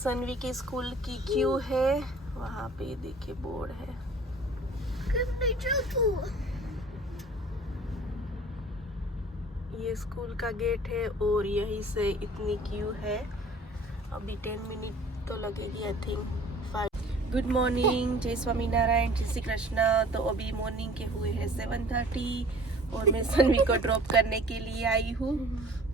सनवी के स्कूल की क्यू है, वहाँ पे देखिए बोर्ड है। ये स्कूल का गेट है और यहीं से इतनी क्यू है। अभी 10 मिनट तो लगेगी आई थिंक 5। गुड मॉर्निंग, जय स्वामी नारायण, जय श्री कृष्णा। तो अभी मॉर्निंग के हुए हैं 7:30 और मैं सनवी को ड्रॉप करने के लिए आई हूँ।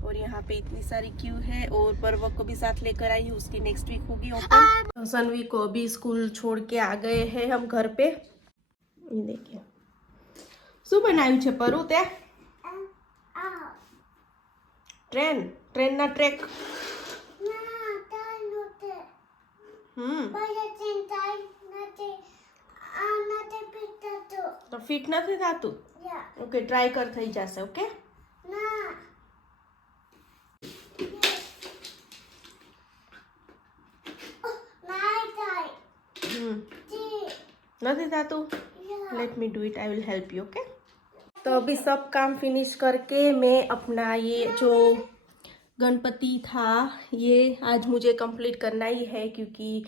और यहाँ पे इतनी सारी क्यू है और पर्व को भी साथ लेकर आई हूँ, उसकी नेक्स्ट वीक होगी ओपन। तो सनवी को अभी स्कूल छोड़ के आ गए हैं हम घर पे। ये देखिए શું બનાવ્યું છે પરું તે ટ્રેન ના ટ્રેક તો ફિટ નથી થતું? ઓકે ટ્રાય કર, થઈ જશે. ઓકે नहीं था तो let me do it, I will help you. Okay तो अभी सब काम फिनिश करके मैं अपना ये जो गणपति था ये आज मुझे कंप्लीट करना ही है, क्योंकि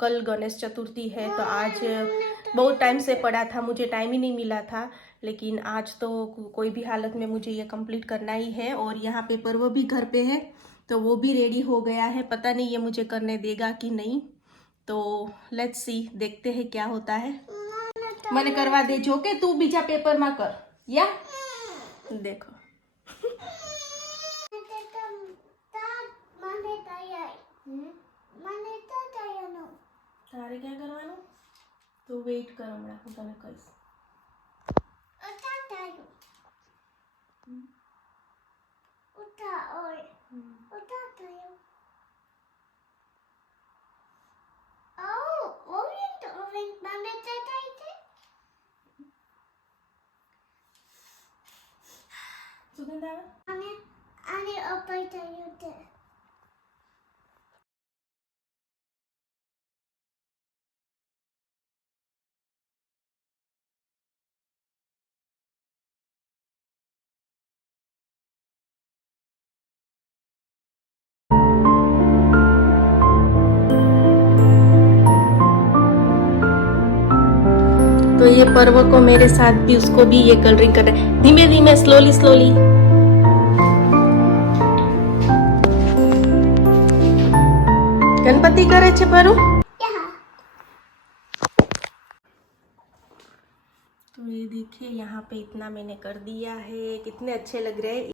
कल गणेश चतुर्थी है. तो आज बहुत टाइम से पड़ा था, मुझे टाइम ही नहीं मिला था, लेकिन आज तो कोई भी हालत में मुझे ये कंप्लीट करना ही है. और यहाँ पे पर्व भी घर पे है तो वो भी रेडी हो गया है. पता नहीं ये मुझे करने देगा कि नहीं, तो लेट्स सी, देखते हैं क्या होता है. मैंने करवा दे जो के तू बीजा पेपर में कर या देखो. तारे क्या करवानो? तो वेट कर, हमें હું તને કહીશ. સુગંધ આવે? આને અપાઈ થયું છે. तो ये पर्व को मेरे साथ भी उसको भी ये कलरिंग कर रहे हैं. धीमे धीमे, स्लोली स्लोली. गणपति करे छे परू. तो ये देखिए यहाँ पे इतना मैंने कर दिया है, कितने अच्छे लग रहे हैं.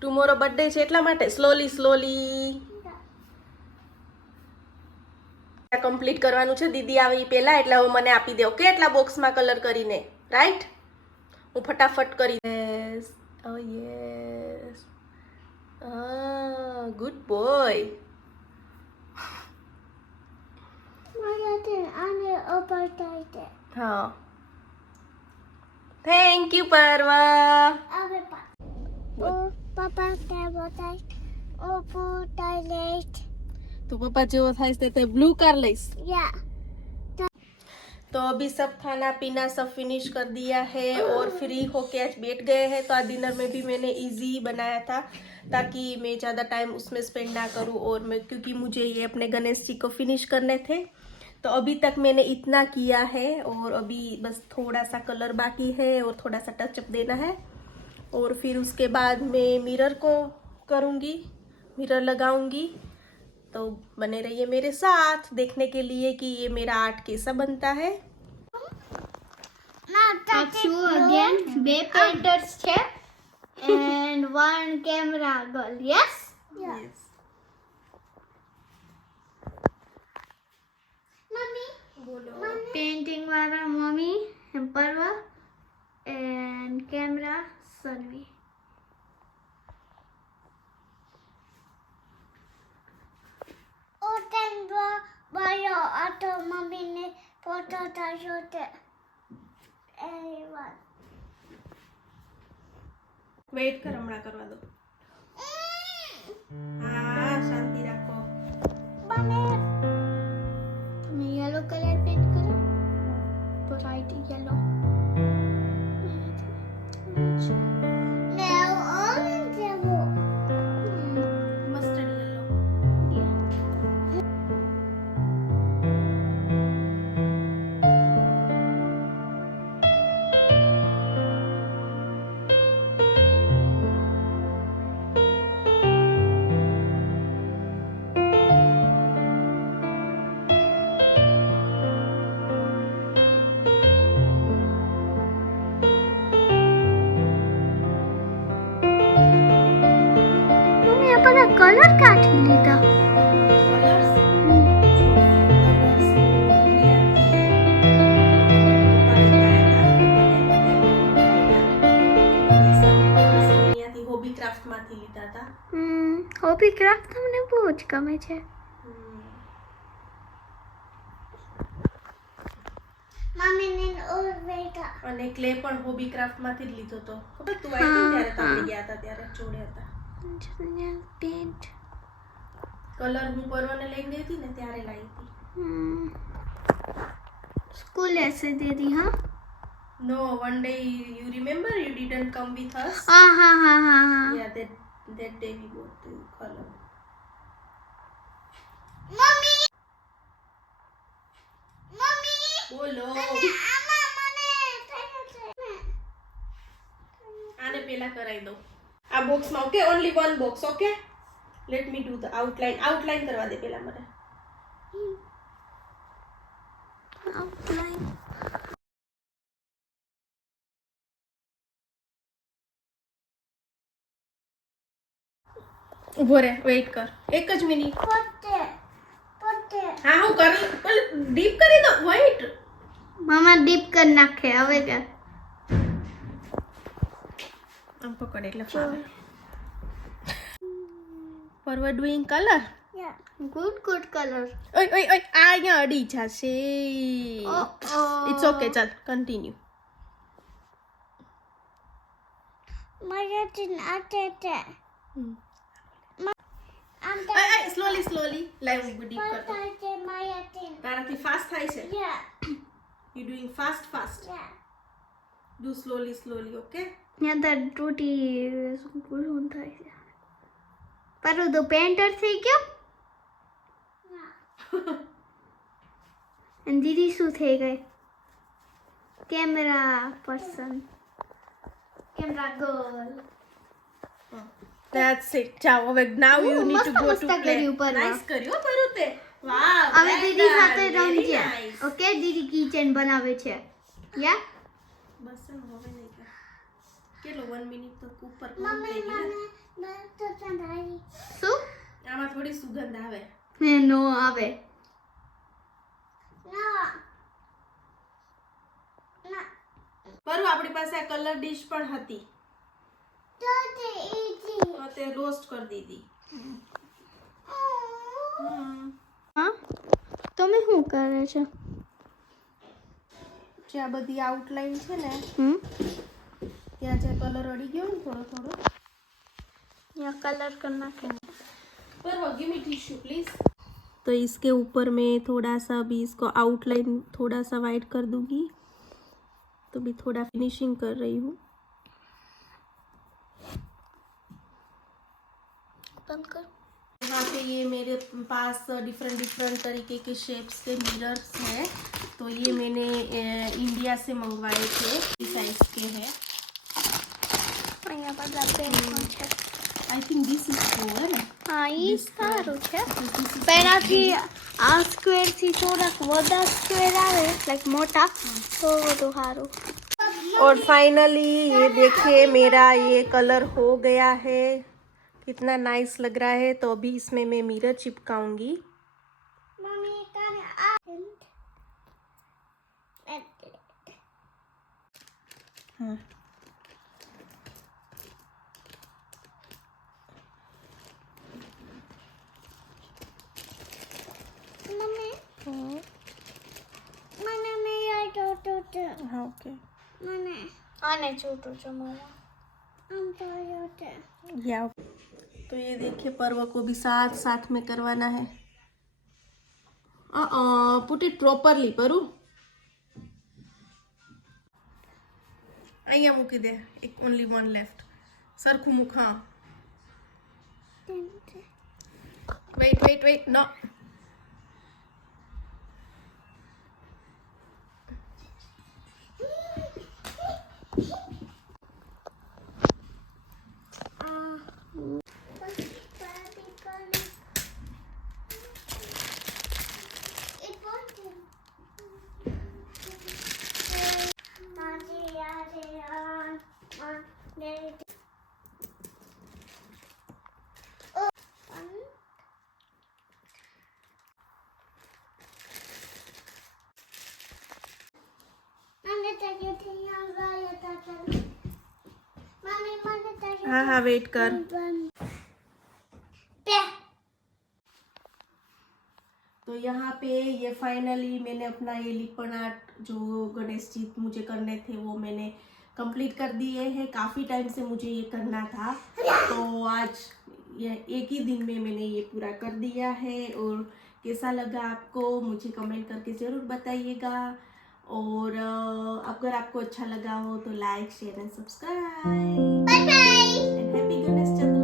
ટુમોરો બર્થડે છે એટલા માટે સ્લોલી સ્લોલી કમ્પ્લીટ કરવાનું છે. દીદી આવી પહેલા એટલે હવે મને આપી દે. ઓકે એટલા બોક્સમાં કલર કરીને, રાઈટ? હું ફટાફટ કરી દઈશ. ઓ યસ, ગુડ બોય. હા, થેન્ક યુ પર્વ. પાપા तो पापा जो था ते ब्लू कर लेस. तो अभी सब खाना पीना सब फिनिश कर दिया है और फ्री होके आज बैठ गए हैं. तो आज डिनर में भी मैंने इजी बनाया था ताकि मैं ज़्यादा टाइम उसमें स्पेंड ना करूं, और मैं क्योंकि मुझे ये अपने गणेश जी को फिनिश करने थे. तो अभी तक मैंने इतना किया है और अभी बस थोड़ा सा कलर बाकी है और थोड़ा सा टचअप देना है. और फिर उसके बाद मैं मिरर को करूँगी, मिरर लगाऊंगी. तो बने रहिए मेरे साथ देखने के लिए कि ये मेरा आर्ट कैसा बनता है. again બે painters છે and one camera girl. Yes? Yes. Mommy, बोलो. painting वाला mommy and Parva and camera Sanvi. Bayo ato mummy ne photo tajote. Everyone. Wait कर, हमણાં કરવા દો. हाँ शांति रखो. કલર કાઢી લીધા. કલર્સ હોબી ક્રાફ્ટ માંથી લીધા હતા. હોબી ક્રાફ્ટ તમને બહુ જ ગમે છે. અને ક્લે પણ હોબી ક્રાફ્ટ માંથી જ લીધો તો. ખબર તું આવી હતી ત્યારે તમે ગયા હતા ત્યારે જોડે હતા. પેન્ટ કલર હું પરવાને લઈને ગઈ હતી ને ત્યારે લાવી હતી. स्कूल ऐसे दे दी. हाँ No, one day you remember you didn't come with us. हाँ. Yeah, that day we bought the color. Mummy બોલો. આને પેલા કરાઈ દો આ બોક્સમાં. Okay, only one box. Okay, let me do the outline કરવા દે પેલા મને. outline. ઉભો રે, વેઇટ કર એક જ મિનિટ. હા હું કરી ડીપ કરી દો. વેઇટ. મામા ડીપ કરી નાખે હવે કે આમ પકડ એટલે ફાવે. પરવા ડુઈંગ કલર. Good colour. ઓય ઓય ઓય આ અહીંયા અડી જશે. ઇટ્સ ઓકે, ચાલ કન્ટિન્યુ. સ્લોલી લાઈવ ડીપ કર દો. તારાથી ફાસ્ટ થાય છે. You doing fast. Do slowly. Okay. ત્યાં તો તૂટી શું થાય છે. પર તો પેન્ટર થઈ ગયો. અને દીદી શું થઈ ગઈ? Camera person, camera girl. That's it. ચાલો હવે now you need to go to મસ્ત play. કર્યું પરવા. Nice કર્યું પરું તે. વાહ. હવે દીદી સાથે રમજે. ઓકે, દીદી કિચન બનાવે છે. યા બસ હવે નહીં કર. કેટલો 1 મિનિટ તો ઉપર પૂરું થઈ ગયું ને. શું આમાં થોડી સુગંધ આવે. નો આવે. પરું આપણી પાસે આ કલર ડીશ પણ હતી. તે રોસ્ટ કરી દીધી. હા તમે શું કરે છે? જે આ બધી આઉટલાઈન છે ને ત્યાં જે કલર અડી ગયો ને થોડો यहाँ कलर करना क्या? पर गिव मी टिश्यू प्लीज. तो इसके ऊपर मैं थोड़ा सा भी इसको आउटलाइन थोड़ा सा वाइट कर दूंगी. तो भी थोड़ा फिनिशिंग कर रही हूँ. बंद कर. यहाँ पे ये मेरे पास डिफरेंट तरीके के शेप्स के मिरर्स हैं. तो ये मैंने इंडिया से मंगवाए थे. इस साइज के हैं. અહીંયા બધા પેન છે. I think this is four. હા ઈ સારું છે. પહેલાથી આ સ્ક્વેર થી થોડાક વધારે સ્ક્વેર આવે લાઈક મોટા તો વધુ સારું. और फाइनली ये देखिए मेरा ये कलर हो गया है. कितना नाइस लग रहा है. तो अभी इसमें मैं मिरर चिपकाऊंगी. हाँ. हाँ ओके. આને છોટું છે મારા. या तो ये देखिए पर्व को भी साथ में करवाना है. पुट इट प्रॉपरली परू. અહીંયા મૂકી દે. એક ઓનલી વન લેફ્ટ. સરખું મુખ. હા વેઇટ નો. हाँ हाँ वेट कर। तो यहाँ पे ये फाइनली मैंने अपना ये लिपन आर्ट जो गणेश जी मुझे करने थे वो मैंने कंप्लीट कर दिए हैं। काफ़ी टाइम से मुझे ये करना था, तो आज ये एक ही दिन में मैंने ये पूरा कर दिया है। और कैसा लगा आपको मुझे कमेंट करके ज़रूर बताइएगा। और अगर आपको अच्छा लगा हो तो like share and subscribe. And happy Ganesh Chaturthi.